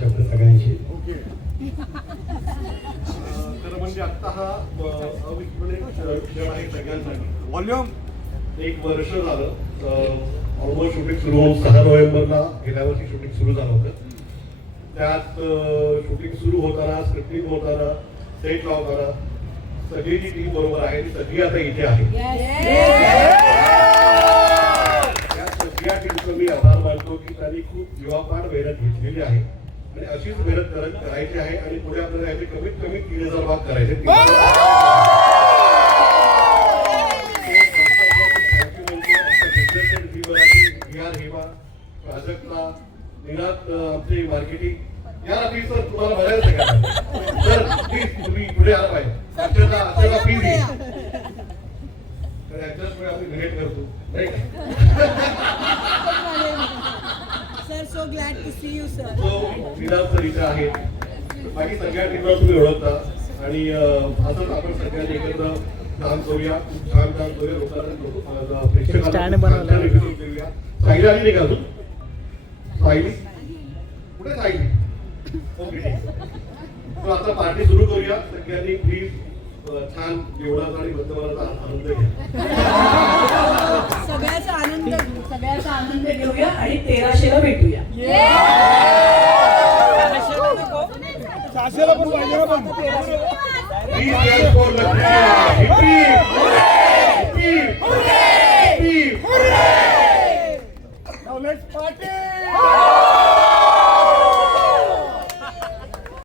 शब्द सगळ्यांशी. ओके. खरं म्हणजे आत्ता हा अविस्मरणीय क्षण आहे सगळ्यांसाठी. व्हॉल्यूम एक वर्ष झालं. ऑलमोस्ट शूटिंग सुरू होऊन सहा नोव्हेंबरला गेल्या वर्षी शूटिंग सुरू झालं होतं. त्यात शूटिंग सुरू होताना स्क्रिप्टिंग होताना सेट लावताना सगळी जी टीम बरोबर आहे ती सगळी आता इथे आहे. आणि अशीच मेहनत करत करायची आहे आणि पुढे आपल्याला याचे कमीत कमी तीन हजार भाग करायचे निनाद आमचे मार्केटिंग या रात्री सर तुम्हाला बघायला सगळ्यांना सर प्लीज तुम्ही पुढे आला पाहिजे अक्षरशः अक्षरशः प्लीज तर याच्याचमुळे आम्ही भेट करतो नाही का Sir, so glad to see you, sir. तो निनाद सर इथे आहेत. बाकी सगळ्या टीमला तुम्ही ओळखता. आणि असंच आपण सगळ्यांनी एकत्र काम करूया. खूप छान काम करूया. लोकांना प्रेक्षकांना सायली आली नाही का अजून? सायली? कुठे सायली? ओके. तर आता पार्टी सुरू करूया. सगळ्यांनी प्लीज छान जेवणाचा आणि बद्धमानाचा आनंद घ्या सगळ्याचा आनंद सगळ्याचा आनंद आणि तेराशेला भेटूया. सहाशेला पण पाहिजे ना पण. Please